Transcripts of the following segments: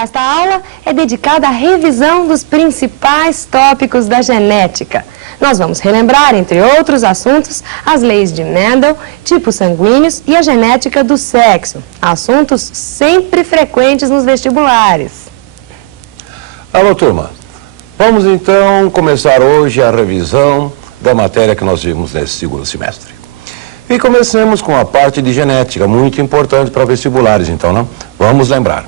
esta aula é dedicada à revisão dos principais tópicos da genética. Nós vamos relembrar, entre outros assuntos, as leis de Mendel, tipos sanguíneos e a genética do sexo, assuntos sempre frequentes nos vestibulares. Alô, turma. Vamos então começar hoje a revisão da matéria que nós vimos nesse segundo semestre. E comecemos com a parte de genética, muito importante para vestibulares, então, não? Vamos lembrar.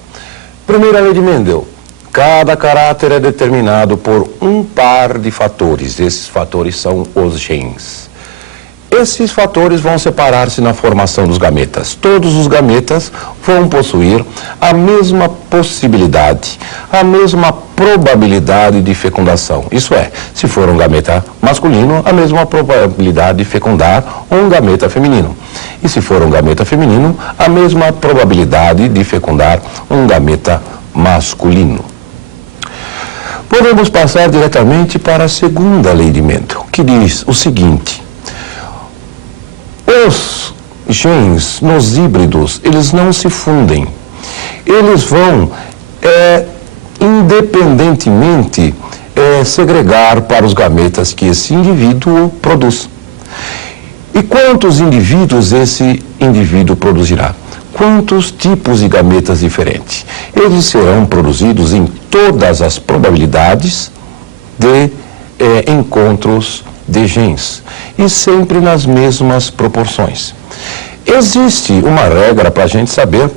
Primeira lei de Mendel. Cada caráter é determinado por um par de fatores. Esses fatores são os genes. Esses fatores vão separar-se na formação dos gametas. Todos os gametas vão possuir a mesma possibilidade, a mesma probabilidade de fecundação. Isso é, se for um gameta masculino, a mesma probabilidade de fecundar um gameta feminino. E se for um gameta feminino, a mesma probabilidade de fecundar um gameta masculino. Podemos passar diretamente para a segunda lei de Mendel, que diz o seguinte: os genes nos híbridos, eles não se fundem. Eles vão independentemente segregar para os gametas que esse indivíduo produz. E quantos indivíduos esse indivíduo produzirá? Quantos tipos de gametas diferentes? Eles serão produzidos em todas as probabilidades de encontros de genes e sempre nas mesmas proporções. Existe uma regra para a gente saber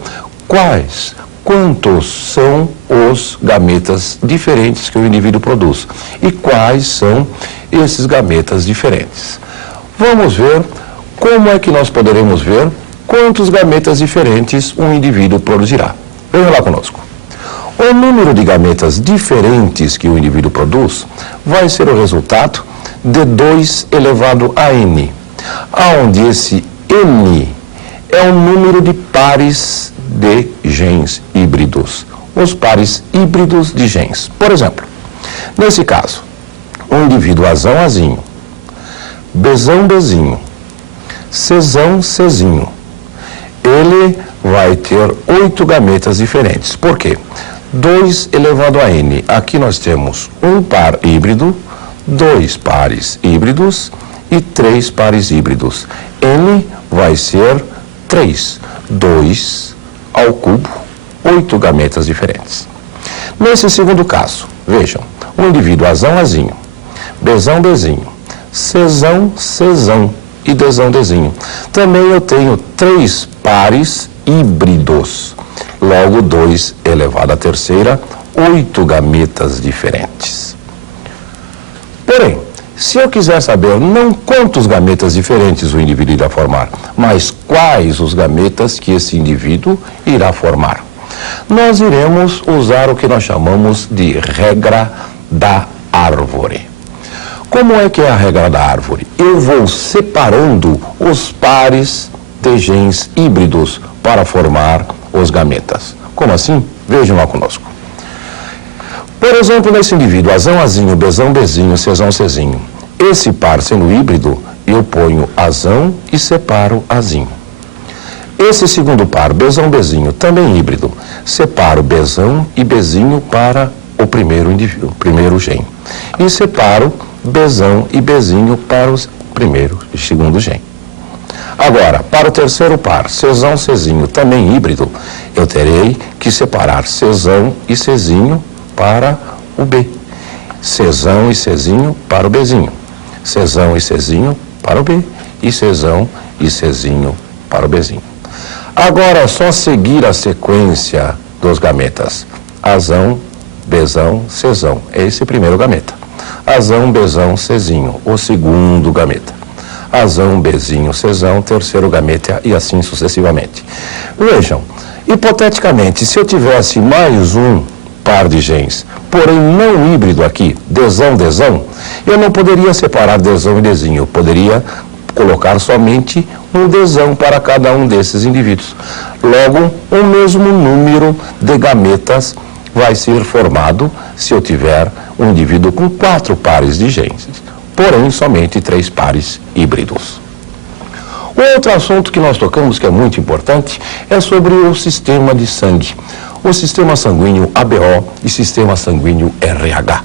quantos são os gametas diferentes que o indivíduo produz e quais são esses gametas diferentes. Vamos ver como é que nós poderemos ver quantos gametas diferentes um indivíduo produzirá. Venha lá conosco. O número de gametas diferentes que o indivíduo produz vai ser o resultado de 2 elevado a n, onde esse n é o número de pares de genes híbridos, os pares híbridos de genes. Por exemplo, nesse caso, um indivíduo azão, azinho, bezão, bezinho, cezão, cezinho, ele vai ter 8 gametas diferentes. Por quê? 2 elevado a n. Aqui nós temos um par híbrido, 2 pares híbridos e 3 pares híbridos. N vai ser 3. 2 ao cubo, 8 gametas diferentes. Nesse segundo caso, vejam, um indivíduo azão, azinho, bezão, bezinho, cezão, cezão e dezão, dezinho. Também eu tenho 3 pares híbridos. Logo, 2 elevado à terceira, 8 gametas diferentes. Porém, se eu quiser saber não quantos gametas diferentes o indivíduo irá formar, mas quais os gametas que esse indivíduo irá formar, nós iremos usar o que nós chamamos de regra da árvore. Como é que é a regra da árvore? Eu vou separando os pares de genes híbridos para formar os gametas. Como assim? Vejam lá conosco. Por exemplo, nesse indivíduo, azão, azinho, bezão, bezinho, cezão, cezinho. Esse par sendo híbrido, eu ponho azão e separo azinho. Esse segundo par, bezão, bezinho, também híbrido, separo bezão e bezinho para o primeiro indivíduo, o primeiro gene. E separo bezão e bezinho para o primeiro e segundo gene. Agora, para o terceiro par, cezão, cezinho, também híbrido, eu terei que separar cezão e cezinho para o B. Cezão e cezinho para o Bzinho. Cezão e cezinho para o B. E cezão e cezinho para o Bzinho. Agora é só seguir a sequência dos gametas. Azão, bezão, cezão. Esse é o primeiro gameta. Azão, bezão, cezinho, o segundo gameta. Azão, bezinho, cezão, terceiro gameta e assim sucessivamente. Vejam, hipoteticamente, se eu tivesse mais um par de genes, porém não híbrido aqui, dezão, dezão, eu não poderia separar dezão e dezinho, eu poderia colocar somente um dezão para cada um desses indivíduos. Logo, o mesmo número de gametas vai ser formado se eu tiver um indivíduo com 4 pares de genes, porém somente 3 pares híbridos. O outro assunto que nós tocamos, que é muito importante, é sobre o sistema de sangue. o sistema sanguíneo ABO e sistema sanguíneo RH.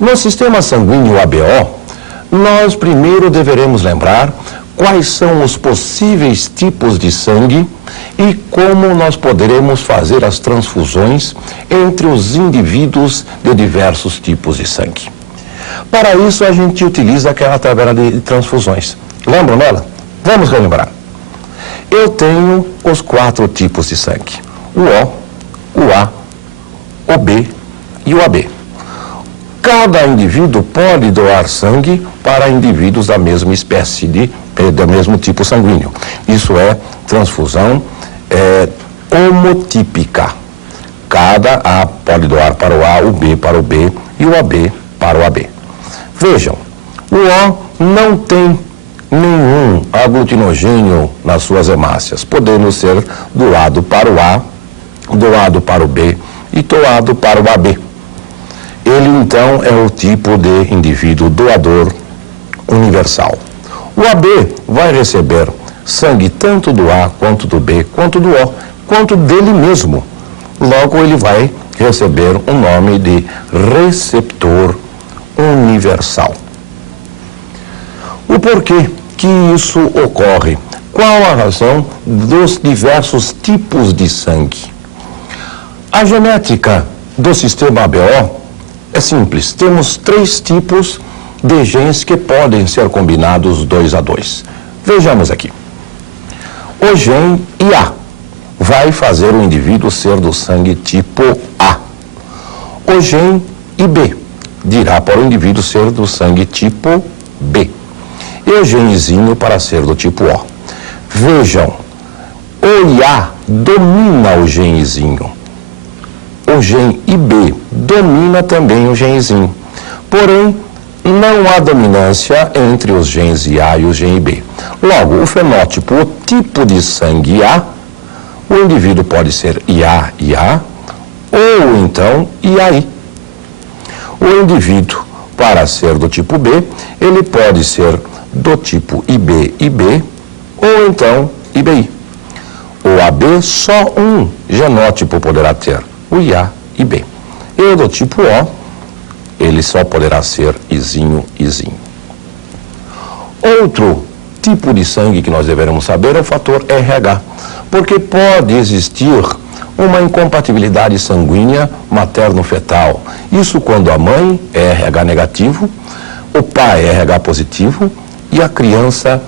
No sistema sanguíneo ABO, nós primeiro deveremos lembrar quais são os possíveis tipos de sangue e como nós poderemos fazer as transfusões entre os indivíduos de diversos tipos de sangue. Para isso, a gente utiliza aquela tabela de transfusões. Lembram dela? Vamos relembrar. Eu tenho os 4 tipos de sangue: o O, o A, o B e o AB. Cada indivíduo pode doar sangue para indivíduos da mesma espécie, do mesmo tipo sanguíneo. Isso é transfusão homotípica. Cada A pode doar para o A, o B para o B e o AB para o AB. Vejam, o O não tem nenhum aglutinogênio nas suas hemácias, podendo ser doado para o A, doado para o B e doado para o AB. Ele, então, é o tipo de indivíduo doador universal. O AB vai receber sangue tanto do A, quanto do B, quanto do O, quanto dele mesmo. Logo, ele vai receber o nome de receptor universal. O porquê que isso ocorre? Qual a razão dos diversos tipos de sangue? A genética do sistema ABO é simples. Temos 3 tipos de genes que podem ser combinados 2 a 2. Vejamos aqui. O gene IA vai fazer o indivíduo ser do sangue tipo A. O gene IB dirá para o indivíduo ser do sangue tipo B. E o genezinho para ser do tipo O. Vejam, o IA domina o genezinho. O gene IB domina também o genezinho. Porém, não há dominância entre os genes IA e o gene IB. Logo, o fenótipo, o tipo de sangue IA, o indivíduo pode ser IA ou então IAI. O indivíduo, para ser do tipo B, ele pode ser do tipo IB ou então IBI. O AB, só um genótipo poderá ter, o IA e B. E o do tipo O, ele só poderá ser Izinho. Outro tipo de sangue que nós deveremos saber é o fator RH, porque pode existir uma incompatibilidade sanguínea materno-fetal. Isso quando a mãe é RH negativo, o pai é RH positivo e a criança,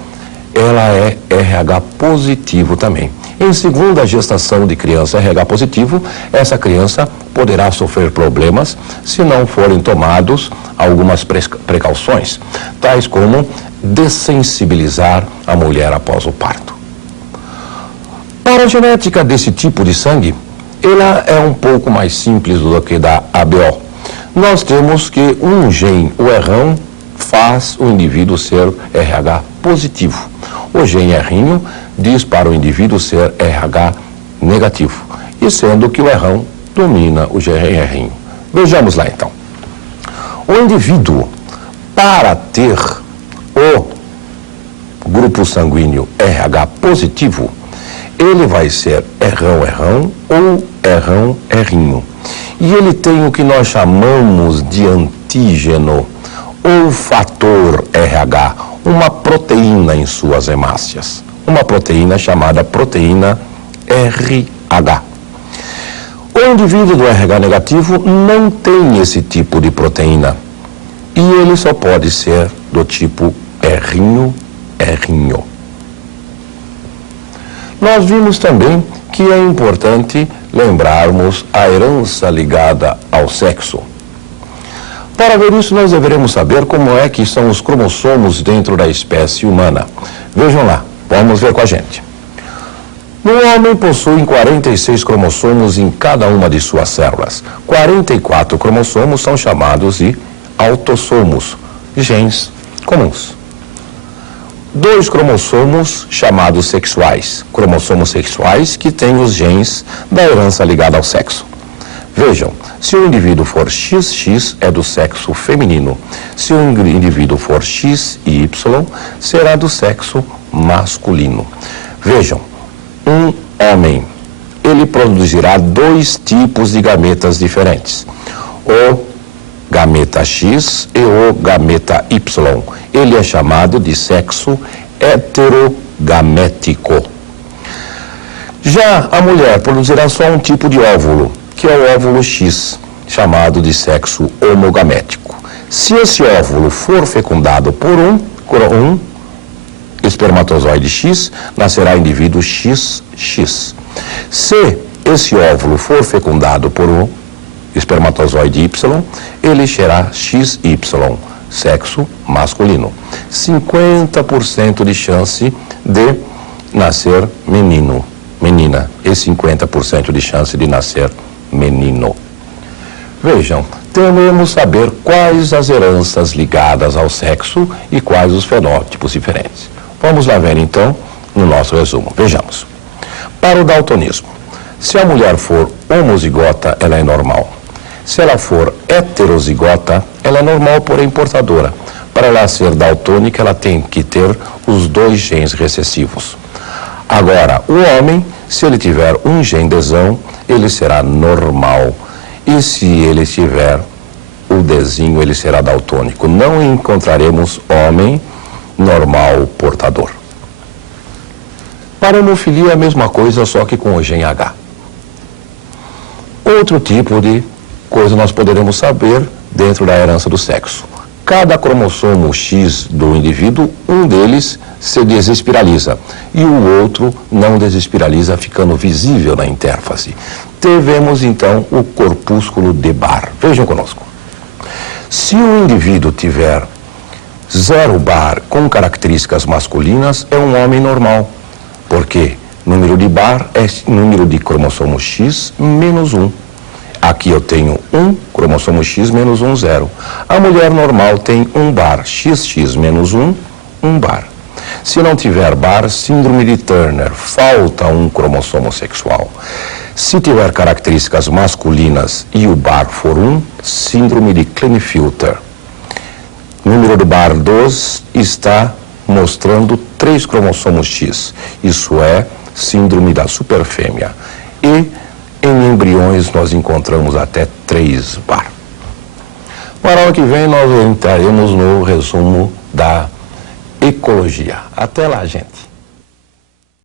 ela é RH positivo também. Em segunda gestação de criança RH positivo, essa criança poderá sofrer problemas se não forem tomados algumas precauções, tais como dessensibilizar a mulher após o parto. Para a genética desse tipo de sangue, ela é um pouco mais simples do que da ABO. Nós temos que um gene, o R1, faz o indivíduo ser RH positivo. O gene R diz para o indivíduo ser RH negativo, e sendo que o R1 domina o gene R. Vejamos lá então. O indivíduo, para ter o grupo sanguíneo RH positivo, ele vai ser R1 ou R1. E ele tem o que nós chamamos de antígeno ou fator RH, uma proteína em suas hemácias. Uma proteína chamada proteína RH. O indivíduo do RH negativo não tem esse tipo de proteína. E ele só pode ser do tipo R. Nós vimos também que é importante lembrarmos a herança ligada ao sexo. Para ver isso, nós deveremos saber como é que são os cromossomos dentro da espécie humana. Vejam lá, vamos ver com a gente. No homem possuem 46 cromossomos em cada uma de suas células. 44 cromossomos são chamados de autossomos, genes comuns. 2 cromossomos chamados sexuais, cromossomos sexuais que têm os genes da herança ligada ao sexo. Vejam, se o indivíduo for XX, é do sexo feminino. Se o indivíduo for XY, será do sexo masculino. Vejam, um homem ele produzirá dois tipos de gametas diferentes. O gameta X e o gameta Y. Ele é chamado de sexo heterogamético. Já a mulher produzirá só um tipo de óvulo, que é o óvulo X, chamado de sexo homogamético. Se esse óvulo for fecundado por um espermatozoide X, nascerá indivíduo XX. Se esse óvulo for fecundado por um espermatozoide Y, ele será XY, sexo masculino. 50% de chance de nascer menina, e 50% de chance de nascer menino. Vejam, devemos saber quais as heranças ligadas ao sexo e quais os fenótipos diferentes. Vamos lá ver então no nosso resumo. Vejamos. Para o daltonismo, se a mulher for homozigota, ela é normal. Se ela for heterozigota, ela é normal, porém portadora. Para ela ser daltônica, ela tem que ter os dois genes recessivos. Agora, o homem, se ele tiver um gene Dzão, ele será normal. E se ele tiver o Dzinho, ele será daltônico. Não encontraremos homem normal portador. Para a hemofilia é a mesma coisa, só que com o gene H. Outro tipo de coisa nós poderemos saber dentro da herança do sexo. Cada cromossomo X do indivíduo, um deles se desespiraliza e o outro não desespiraliza, ficando visível na interface. Tivemos então o corpúsculo de Barr. Vejam conosco. Se o indivíduo tiver 0 Barr com características masculinas, é um homem normal, porque número de Barr é número de cromossomo X menos 1. Aqui eu tenho 1 cromossomo X menos 1, 0. A mulher normal tem 1 Barr, XX menos 1, 1 Barr. Se não tiver Barr, síndrome de Turner, falta um cromossomo sexual. Se tiver características masculinas e o Barr for 1, síndrome de Klinefelter. Número do Barr 2 está mostrando 3 cromossomos X. Isso é síndrome da superfêmea. E em embriões nós encontramos até 3 Barr. Para a aula que vem nós entraremos no resumo da ecologia. Até lá, gente.